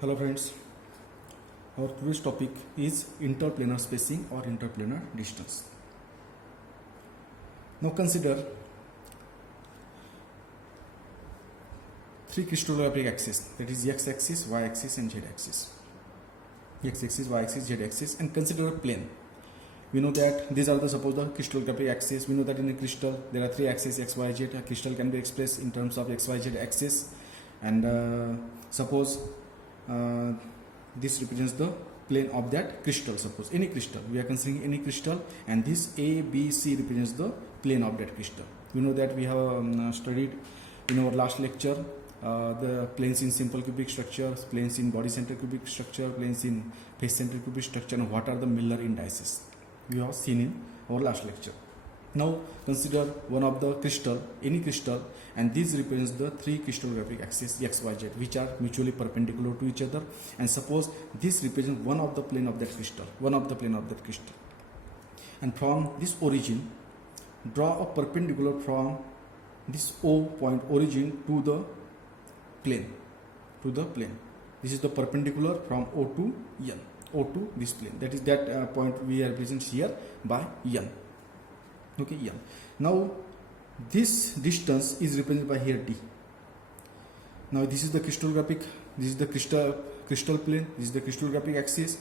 Hello friends, our today's topic is interplanar spacing or interplanar distance. Now consider three crystallographic axes, that is x-axis, y-axis and z-axis. X-axis, y-axis, z-axis, and consider a plane. We know that these are the suppose the crystallographic axes. We know that in a crystal there are three axes x, y, z. A crystal can be expressed in terms of x, y, z axis, and suppose this represents the plane of that crystal. Suppose any crystal, we are considering any crystal, and this A, B, C represents the plane of that crystal. We know that we have studied in our last lecture the planes in simple cubic structure, planes in body center cubic structure, planes in face center cubic structure, and what are the Miller indices. We have seen in our last lecture. Now consider one of the crystal, any crystal, and these represents the three crystallographic axes x, y, z, which are mutually perpendicular to each other. And suppose this represents one of the plane of that crystal, and from this origin draw a perpendicular from this O point origin to the plane, This is the perpendicular from O to N, O to this plane. That is that point we represent here by N. Okay, N. Now this distance is represented by here D. Now this is the crystallographic, this is the crystal plane, this is the crystallographic axis.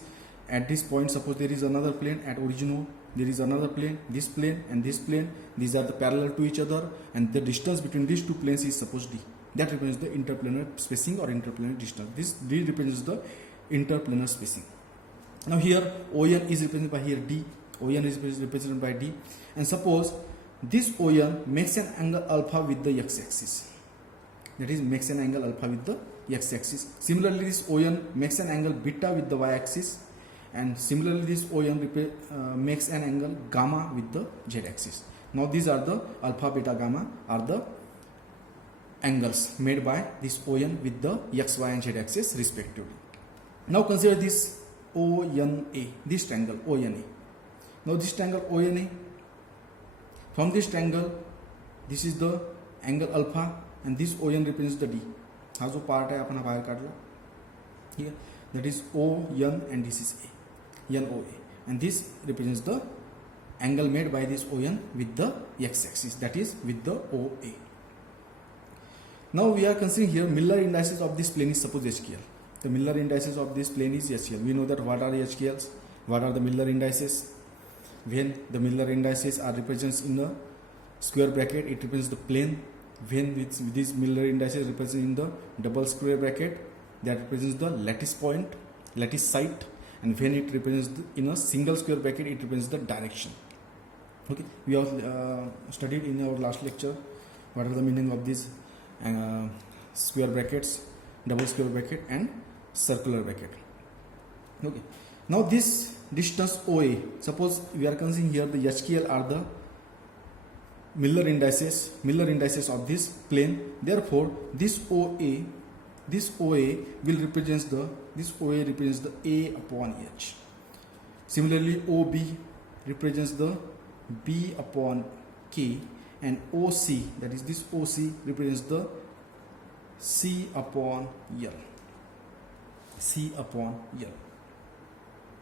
At this point, suppose there is another plane at origin O, there is another plane, this plane and this plane. These are the parallel to each other, and the distance between these two planes is suppose D. That represents the interplanar spacing or interplanar distance. This D represents the interplanar spacing. Now here ON is represented by here D. ON is represented by D, and suppose this ON makes an angle alpha with the x-axis. That is, makes an angle alpha with the x-axis. Similarly, this ON makes an angle beta with the y-axis, and similarly this ON makes an angle gamma with the z-axis. Now these are the alpha, beta, gamma are the angles made by this ON with the x, y and z-axis respectively. Now consider this ONA, this triangle ONA. Now this triangle ONA, from this triangle, this is the angle alpha, and this ON represents the D. हा जो part है अपना बाहर काढला here, that is ON, and this is A, NOA, and this represents the angle made by this ON with the x-axis, that is with the OA. Now we are considering here Miller indices of this plane is suppose HKL. The Miller indices of this plane is HKL. We know that what are the HKLs? What are the Miller indices? When the Miller indices are represented in the square bracket, it represents the plane. When with these Miller indices represented in the double square bracket, that represents the lattice point, lattice site, and when it represents in a single square bracket, it represents the direction. Okay, we have studied in our last lecture what are the meaning of these square brackets, double square bracket, and circular bracket. Okay, now this distance OA, suppose we are considering here the HKL are the Miller indices of this plane. Therefore this OA will represent the A upon H. Similarly OB represents the B upon K, and OC, that is this OC, represents the C upon L.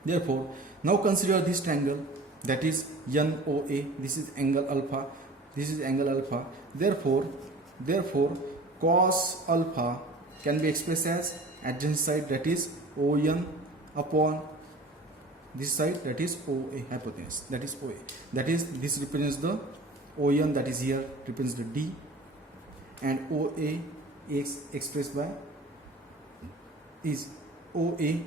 Therefore, now consider this triangle, that is NOA. This is angle alpha. Therefore, cos alpha can be expressed as adjacent side, that is ON, upon this side, that is OA, hypotenuse, that is OA. That is, this represents the ON, that is here represents the D, and OA is expressed by is OA.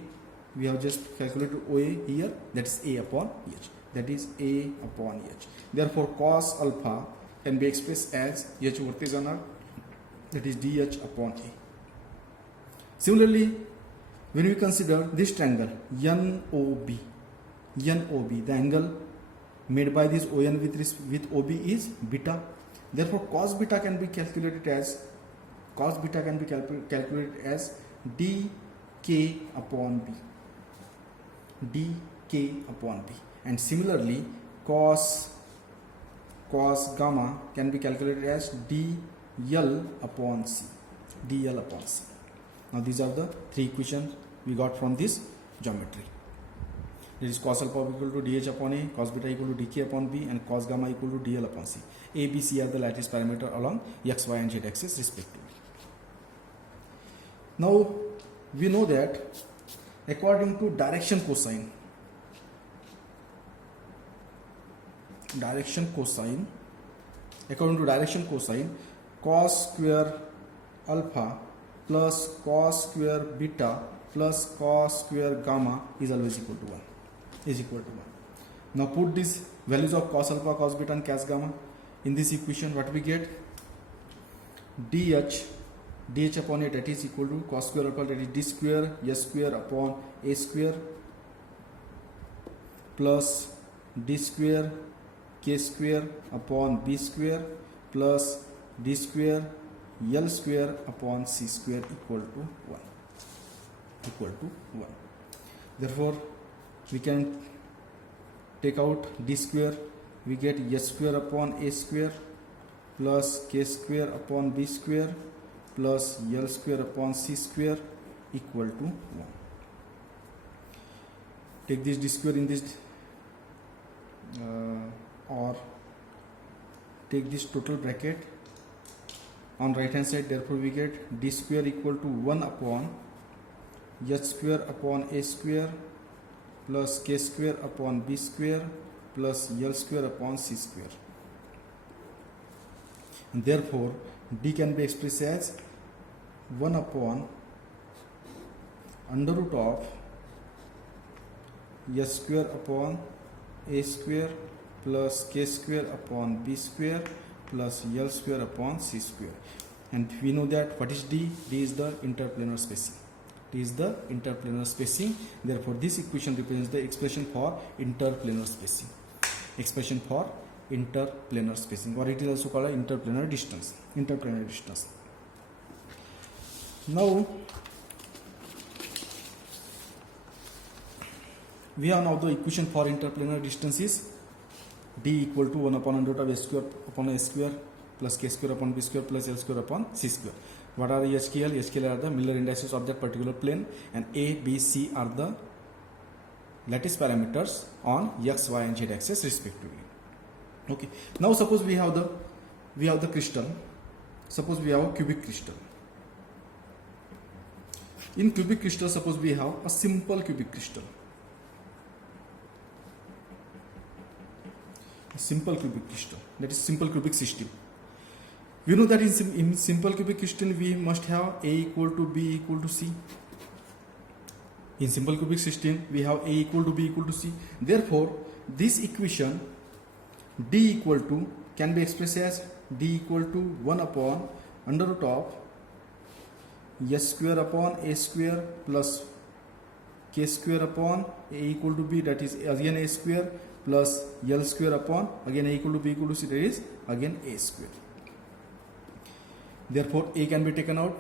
We have just calculated OA here, that is A upon H. Therefore cos alpha can be expressed as H varte जाणार, that is DH upon A. Similarly, when we consider this triangle NOB, the angle made by this ON with OB is beta. Therefore cos beta can be calculated as dk upon B, and similarly cos gamma can be calculated as dl upon C. Now these are the three equations we got from this geometry. It is cos alpha equal to dh upon a, cos beta equal to dk upon b, and cos gamma equal to dl upon c. A, b, c are the lattice parameter along x, y, and z axis respectively. Now we know that according to direction cosine, according to direction cosine, cos square alpha plus cos square beta plus cos square gamma is always equal to 1. Now put these values of cos alpha, cos beta, and cos gamma in this equation. What we get? dh upon a, that is equal to cos square alpha, that is d square s square upon a square, plus d square k square upon b square, plus d square l square upon c square equal to 1. Therefore we can take out d square, we get s square upon a square plus k square upon b square plus l square upon c square equal to 1. Take this d square in this or take this total bracket on right hand side. Therefore we get d square equal to 1 upon h square upon a square plus k square upon b square plus l square upon c square, and therefore d can be expressed as 1 upon under root of h square upon a square plus k square upon b square plus l square upon c square. And we know that what is d? D is the interplanar spacing. Therefore this equation represents the expression for interplanar spacing. Or it is also called a interplanar distance. Now we have now the equation for interplanar distance is d equal to 1 upon under root of s square upon a square plus k square upon b square plus l square upon c square. What are the HKL? HKL are the Miller indices of that particular plane, and A, B, C are the lattice parameters on x, y, and z axis respectively. Okay. Now suppose we have the crystal. Suppose we have a cubic crystal. In cubic crystal, suppose we have a simple cubic crystal. That is simple cubic system. We know that in simple cubic crystal we must have A equal to B equal to C. In simple cubic system we have A equal to B equal to C. Therefore this equation D equal to can be expressed as D equal to 1 upon under root of S square upon A square plus K square upon A equal to B, that is again A square, plus L square upon again A equal to B equal to C, that is again A square. Therefore A can be taken out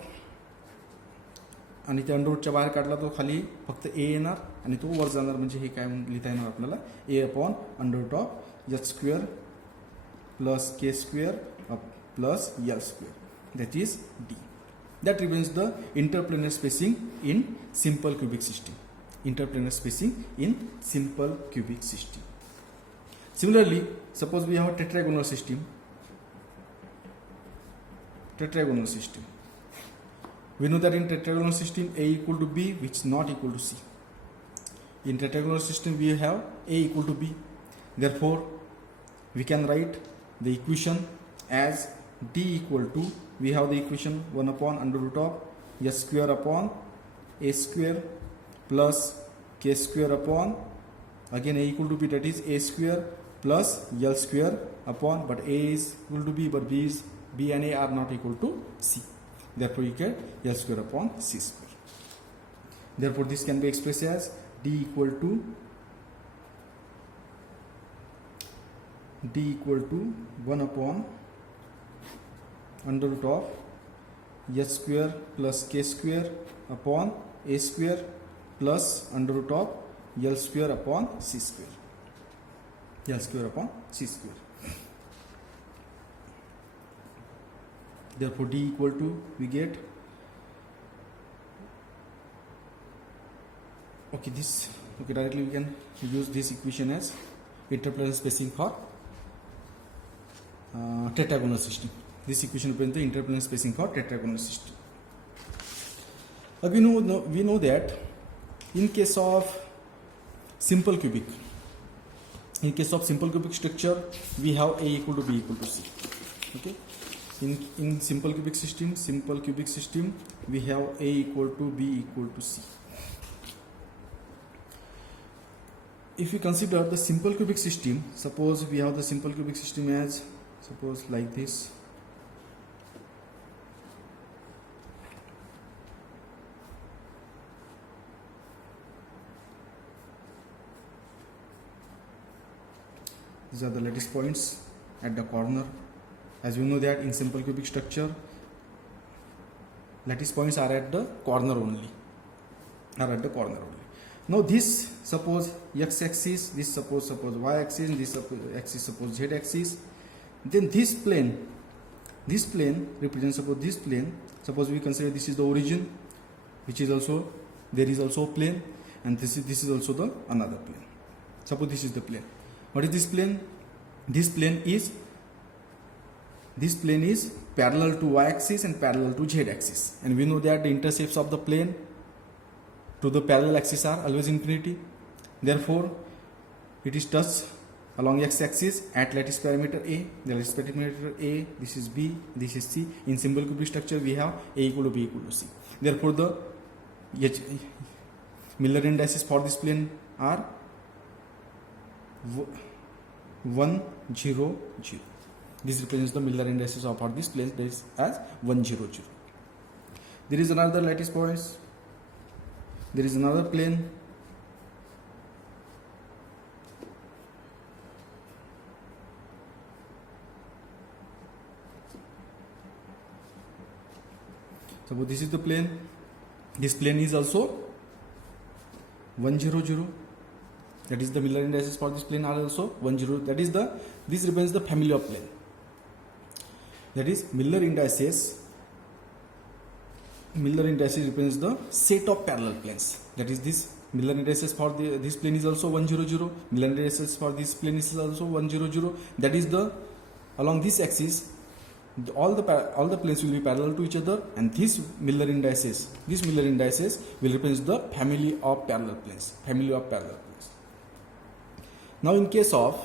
आणि त्या under रूटच्या बाहेर काढला तो खाली फक्त A येणार आणि तो वर जाणार, म्हणजे हे काय लिहिता येणार आपल्याला A upon under root of H square plus K square plus L square, that is D. That represents the interplanar spacing in simple cubic system. Similarly, suppose we have a tetragonal system. We know that in tetragonal system A equal to B, which is not equal to C. In tetragonal system we have A equal to B. Therefore we can write the equation as D equal to, we have the equation 1 upon under root of S square upon A square plus K square upon again A equal to B, that is A square plus L square upon, but A is equal to B, but B and A are not equal to C. Therefore you get L square upon C square. Therefore this can be expressed as D equal to 1 upon under root of H square plus K square upon A square plus under root of L square upon C square. Therefore D equal to, we get Okay, directly we can use this equation as interplanar spacing for tetragonal system. This equation represents the interplanar spacing for tetragonal system. We know that in case of simple cubic structure, we have A equal to B equal to C. Okay, in simple cubic system, we have A equal to B equal to C. If we consider the simple cubic system, suppose we have the simple cubic system as, suppose like this. These are the lattice points at the corner. As you know that in simple cubic structure, lattice points are at the corner only. Now this, suppose x-axis, this suppose y-axis, this axis suppose z-axis. Then this plane represents, suppose this plane. Suppose we consider this is the origin, which is also, there is also a plane, and this is also the another plane. Suppose this is the plane. What is this plane? This plane is parallel to y-axis and parallel to z-axis, and we know that the intercepts of the plane to the parallel axis are always infinity. Therefore, it is touched along x-axis at lattice parameter A. The lattice parameter A, this is B, this is C. In simple cubic structure, we have A equal to B equal to C. Therefore, the Miller indices for this plane are 1, 0, 0. This represents the Miller indices of this plane, that is as 1, 0, 0. There is another lattice points. There is another plane. Suppose this is the plane. This plane is also 1, 0, 0. That is the Miller indices for this plane are also 1, 0. This represents the family of plane. That is Miller indices represents the set of parallel planes. That is this Miller indices for this plane is also 1, 0, 0. Miller indices for this plane is also 1, 0, 0. That is the along this axis, all the planes will be parallel to each other, and these Miller indices will represent the family of parallel planes. Now, in case of